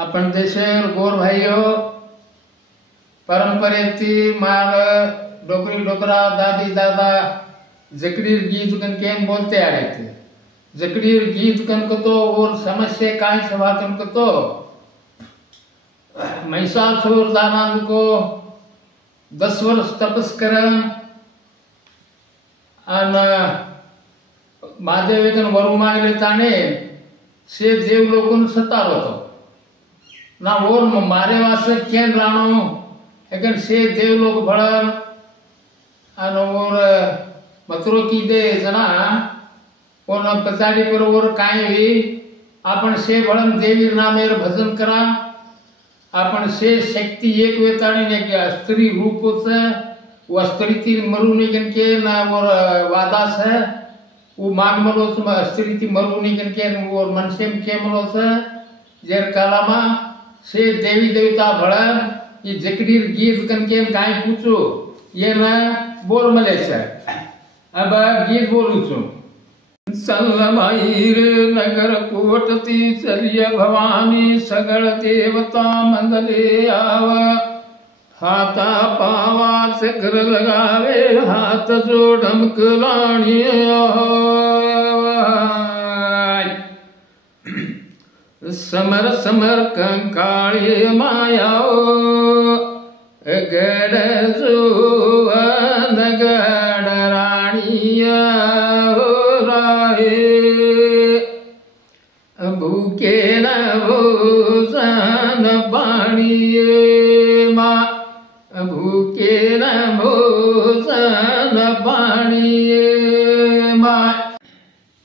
आपण देशेर गोर भाइयों परंपरेती मार डोकरी डोकरा दादी दादा जकड़ीर गीत कन केम बोलते आ रहे थे। जकड़ीर गीत कन को तो और समस्या काय सभा कन को तो महिषासुर दानव को 10 वर्ष तपस करन अन महादेव कन वरु मागले ताने से देव लोगन सतारो तो ना और मारे वास्ते केन राणो लेकिन से देव लोग भड़न अन और मतरो की दे जना और पचाड़ी पर और काय भी आपण से भड़न देवी नामेर भजन करा आपण से शक्ति एक वेताणी ने के स्त्री रूप से वो स्त्री ती मरु ने के ना और वादास है वो माग मरो स्त्री ती मरु ने के और मनसेम के मरो से जेर कालामा से देवी देवता भड़न ये जकड़ीर गीत कन के काय पूछो ये ना बोल मले से अब गीत बोलू छु सल्लभाई रे नगर कोटती चलिय भवानी सगल देवता मंदले आव हाथा पावा चक्र लगावे हाथ जोड़म कलाणी समर समर कंकाली मायाओ गड़ नगड़ रानिया भूखे न भोजन पाणिये माँ भूखे न भोजन पाणिये माँ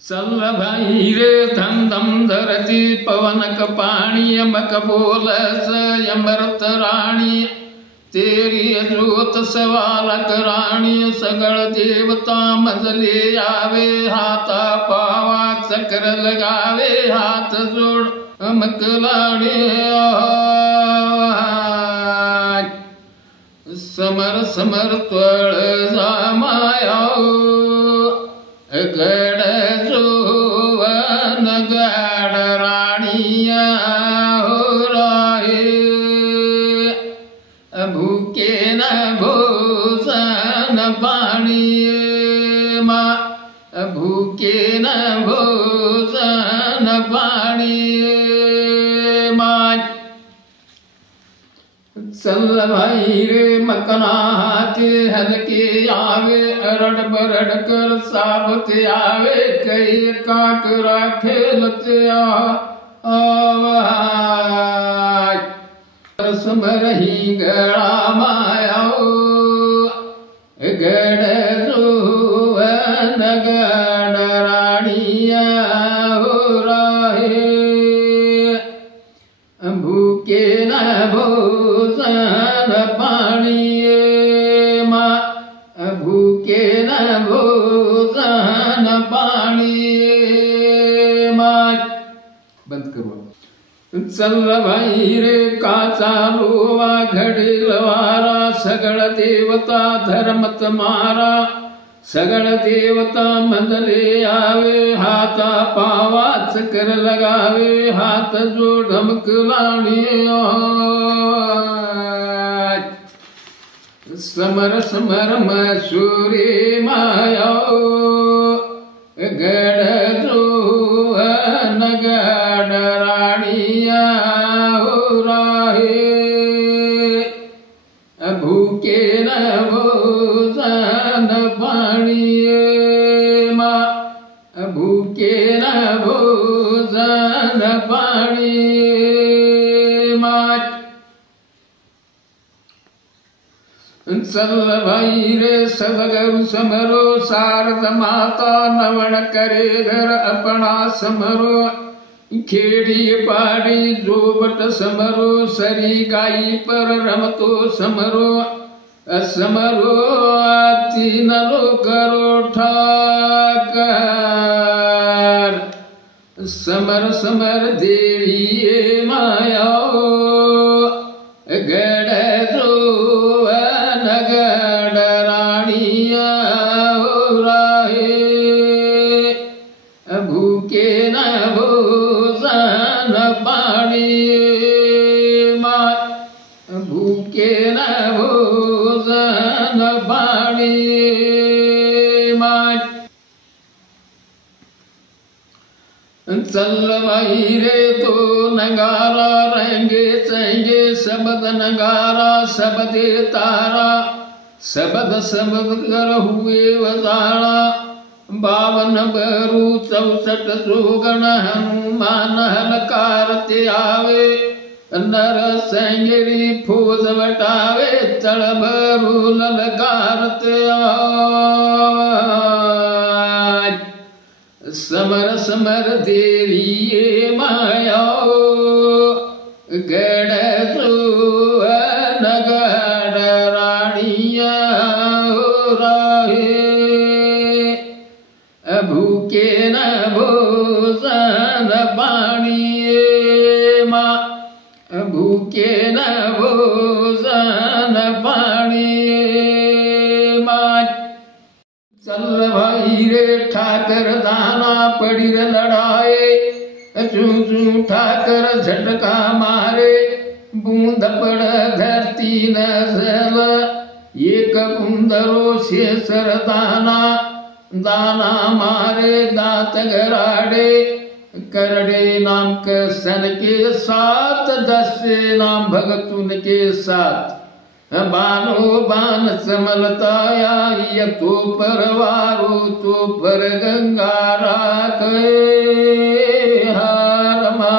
सल्लभाई रे धम धम धरती पवन कपाणी मक बोल अमृत रानी तेरी जोत सवालक रानी सगल देवता मजले आवे हाथा पावा चक्र लगावे हाथ जोड़ अमकलाड़े समर समर त्वळ जामायाओ गड़ जोवन गड़ रानिया हो राहे भूखे न भोजन पाणिये माँ भूखे न भोजन पाणिये माँ सल्लभाई रे मकना हाथे हलके आवे अरड़ बरड़ कर सावत आवे कई काकरा खेलते समरही गड़ा मायाओ गड़ जोवन गड़ रानिया हो राहे भूखे न भोजन पाणिये माँ भूखे न भोजन पाणिये माँ बंद करो सल्लभाई रे काचा लोवा घड़ी लवारा सगल देवता धर्म तुम्हारा सगल देवता मंदले आवे हाथा पावा चक्र लगावे हाथ जो ढमक लाणी समर समर मसूरी मायाओ गड़ जो नगड़ रानिया हो राहे भूखे न भोजन पाणिये माँ भूखे न भोजन पाणिये माँ सल्लभाई रे सदगरु समरो शारद माता नवण करे घर अपना समरो खेड़ी पाड़ी जोबट समरो सरी गाई पर रमतो समरो समरो तीन लो करो ठाकर समर समर देवी मायाओ गड़ जोवन गड़ रानिया हो राहे भूखे न भोजन पाणिये भूषण पाणी माय चल भाई रे तो नगारा रहेंगे चहेंगे शब्द नगारा शब्द तारा शब्द शब्द कर हुए वजाड़ा 52 बरू 64 जोगण हनुमान हलकारते आवे नर सैंगरी फौज वटावे चल बरू ललकारते आवे समर समर देवी मायाओ गढ़ जो नगढ़ रानिया राहे भूखे न भोजन पानी माँ भूखे न भोजन पानी माँ चल भाई रे ठाकर दाना पड़ी लड़ाए चू चू ठाकर झटका मारे बूंद पड़ धरती न जल एक बूंदरो शेषर दाना दाना मारे दांत गराड़े करड़े नाम कसन के साथ 10 नाम भगतुन के साथ बानो बान चमलता आई तो परवारो तो पर गंगारा के हारमा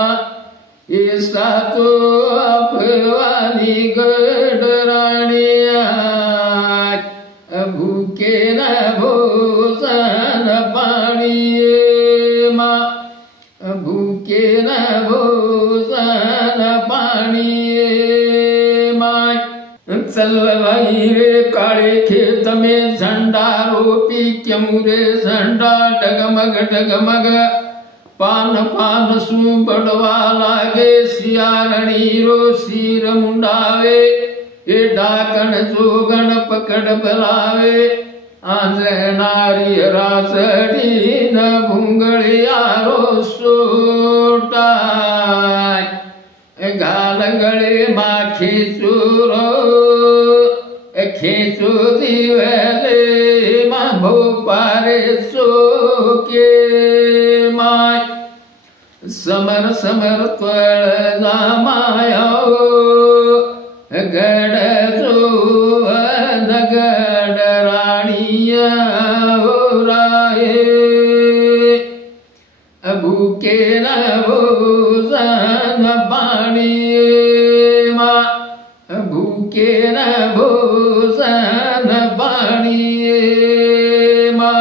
ऐसा तो अपवानी गडरानिया भूखे न भोजन पानी माँ भूखे न भोजन पानी माँ चल भाई रे काले खेत में झंडा रोपी क्यों रे झंडा डगमग डगमग पान पान सू बड़वा लागे सियारणी रो सिर मुंडावे ये डाकण जोगण पकड़ बलावे आंज नारी रासड़ी न भूंगड़ियारो सोटा गाल गले माँ खींचूरो खींचू दीवले माँ भोपारे सो के माँ समर समर त्वळ मायाओ गढ़ जो नगढ़ रानिया राहे भूखे न भोजन पानी माँ भूखे न भोजन पानी माँ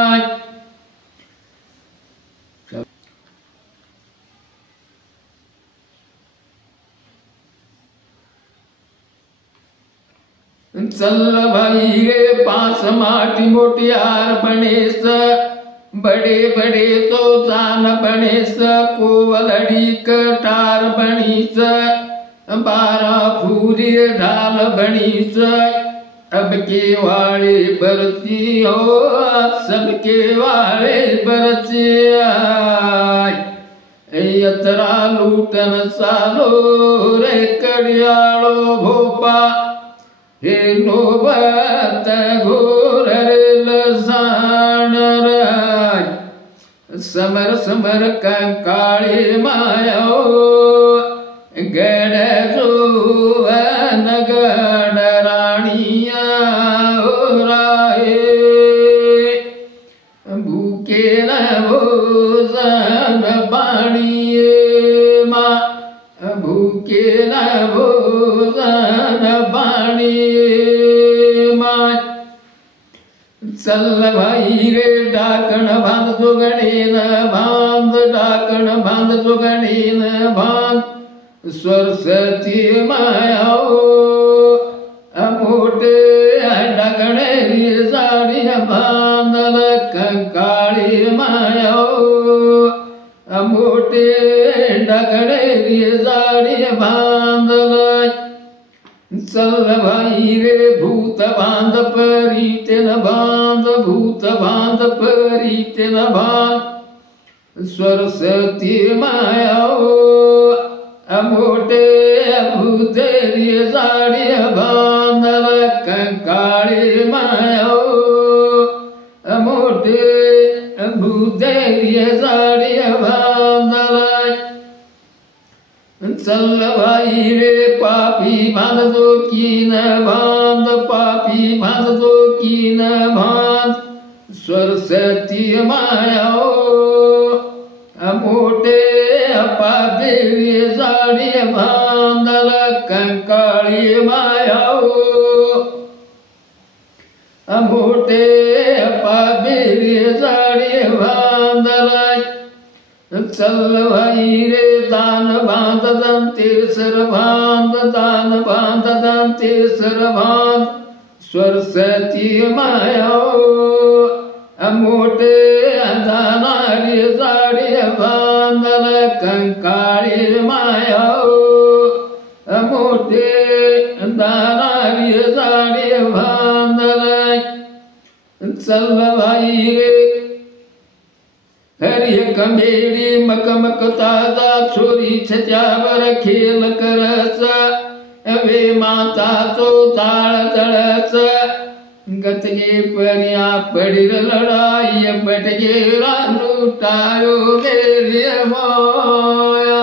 चल भाई रे 5 माटी मोटियार बने स बड़े बड़े तो जान बने स कोवलड़ी कटार बनी स 12 फूरी ढाल बनी स अब के वाले बरती हो सबके वाले बरती यतरा लूटन सालो रे कड़ियालो भोपा हे नोबत घोर लसाण राज समर समर कंकाळे मायाओ गढ़ जो नगढ़ रानिया राहे भूखे न भोजन पानी माँ भूखे न भोजन पानी माँ चल भाई रे डाकण बांध जोगणीन बांध डाकण बांध जोगणीन बांध सरस्वती मायाओ मोटे डाकणे साड़ी बांधल कंकाली मायाओ मोटे डाकणे साड़ी बांधल चल भाई रे भूत बांध परी तेन बांध भूत बांध परी तेन बांध सरस्वती मायाओ मोटे भूतेरी साड़ी बांधल कंकाली मायो मोटे भूतेरी साड़ी बांधल चल भाई रे पापी बांध दो की न बांध पापी बांध दो की न बांध सरस्वती मायाओ मोटे पापी साड़ी बांधल कंकाली मायाओ मोटे पापी साड़ी बांधल चल भाई रे दान बांध दंते सर बांध दान बांध दंते सर बांध सरस्वती मायाओ मोटे दानारी साड़ी बांधल कंकाली मायाओ मोटे दानारी साड़ी बांधल चल भाई रे हरिय कमेरी मकमक ताजा छोरी छजावर खेल करच वे माता तो ताळ तळच गतगे पर्या पडीर लढाई पटगे रानू टायो गेली माया